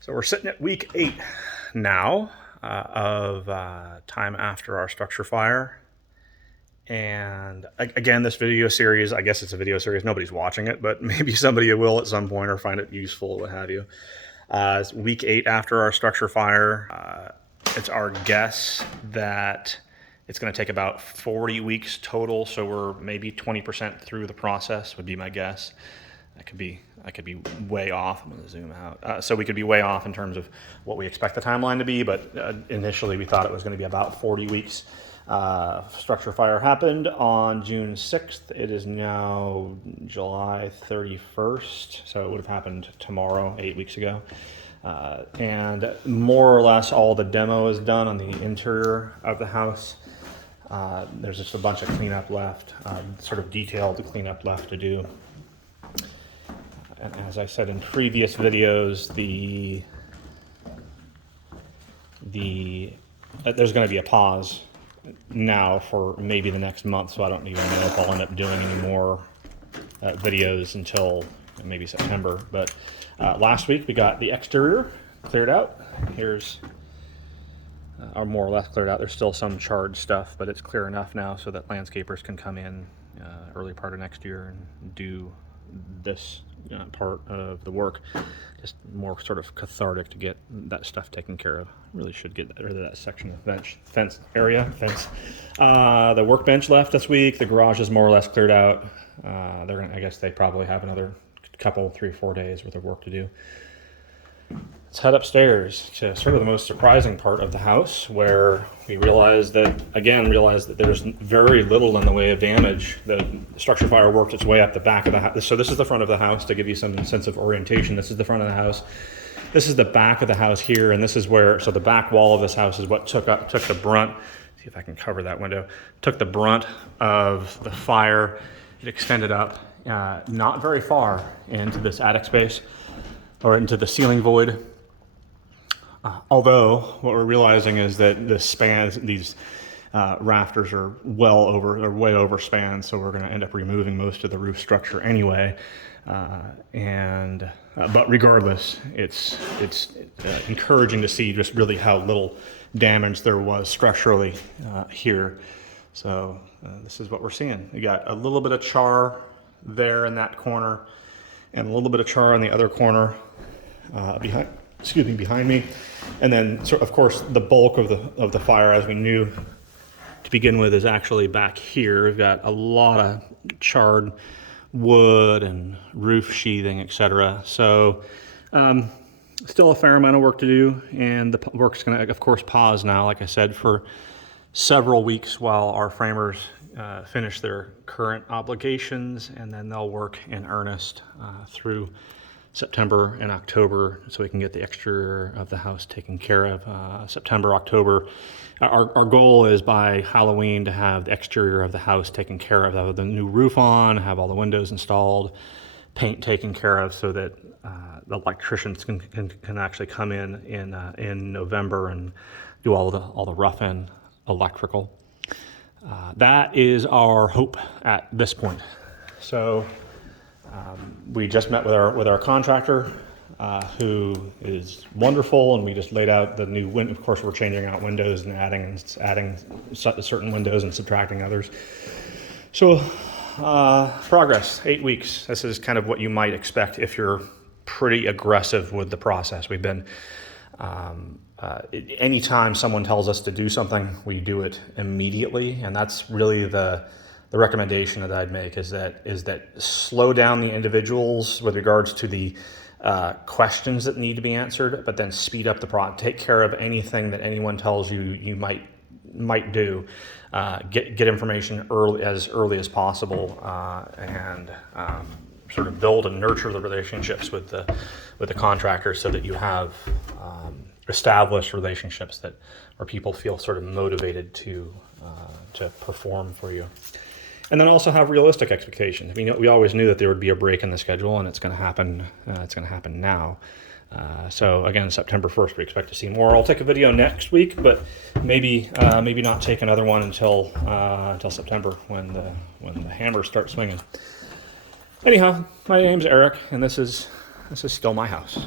So we're sitting at week 8 now of time after our structure fire. And again, this video series, I guess it's a video series. Nobody's watching it, but maybe somebody will at some point or find it useful, what have you. It's week 8 after our structure fire. It's our guess that it's going to take about 40 weeks total. So we're maybe 20% through the process would be my guess. I could be way off. I'm going to zoom out. So we could be way off in terms of what we expect the timeline to be, but initially we thought it was going to be about 40 weeks. Structure fire happened on June 6th. It is now July 31st, so it would have happened tomorrow, 8 weeks ago. And more or less all the demo is done on the interior of the house. There's just a bunch of cleanup left, sort of detailed cleanup left to do. And as I said in previous videos, there's going to be a pause now for maybe the next month, so I don't even know if I'll end up doing any more videos until maybe September. But last week we got the exterior cleared out. Here's or more or less cleared out. There's still some charred stuff, but it's clear enough now so that landscapers can come in early part of next year and do this part of the work. Just more sort of cathartic to get that stuff taken care of. Really should get rid of that section of fence area. The workbench left this week. The garage is more or less cleared out. I guess they probably have another couple, 3-4 days worth of work to do. Let's head upstairs to sort of the most surprising part of the house, where we realized that there's very little in the way of damage. The structure fire worked its way up the back of the house. So this is the front of the house to give you some sense of orientation. This is the front of the house. This is the back of the house here, and this is where, so the back wall of this house is what took the brunt. See if I can cover that window. Took the brunt of the fire. It extended up not very far into this attic space or into the ceiling void. Although what we're realizing is that these rafters are way overspanned, so we're going to end up removing most of the roof structure anyway. But regardless, it's encouraging to see just really how little damage there was structurally here. So this is what we're seeing. We got a little bit of char there in that corner, and a little bit of char on the other corner behind me. And then, of course, the bulk of the fire, as we knew to begin with, is actually back here. We've got a lot of charred wood and roof sheathing, etc. So still a fair amount of work to do, and the work's going to, of course, pause now, like I said, for several weeks while our framers finish their current obligations, and then they'll work in earnest through September and October, so we can get the exterior of the house taken care of. September, October. Our goal is by Halloween to have the exterior of the house taken care of, have the new roof on, have all the windows installed, paint taken care of, so that the electricians can actually come in November and do all the rough-in electrical. That is our hope at this point. So we just met with our contractor, who is wonderful, and we just laid out the new window. Of course, we're changing out windows and adding certain windows and subtracting others. So progress, 8 weeks. This is kind of what you might expect if you're pretty aggressive with the process. We've been anytime someone tells us to do something, we do it immediately, and that's really the recommendation that I'd make is that slow down the individuals with regards to the questions that need to be answered, but then speed up the process. Take care of anything that anyone tells you might do. Get information as early as possible, and sort of build and nurture the relationships with the contractors, so that you have established relationships where people feel sort of motivated to perform for you. And then also have realistic expectations. I mean, we always knew that there would be a break in the schedule, and it's going to happen. It's going to happen now. So again, September 1st, we expect to see more. I'll take a video next week, but maybe not take another one until September, when the hammers start swinging. Anyhow, my name's Eric, and this is still my house.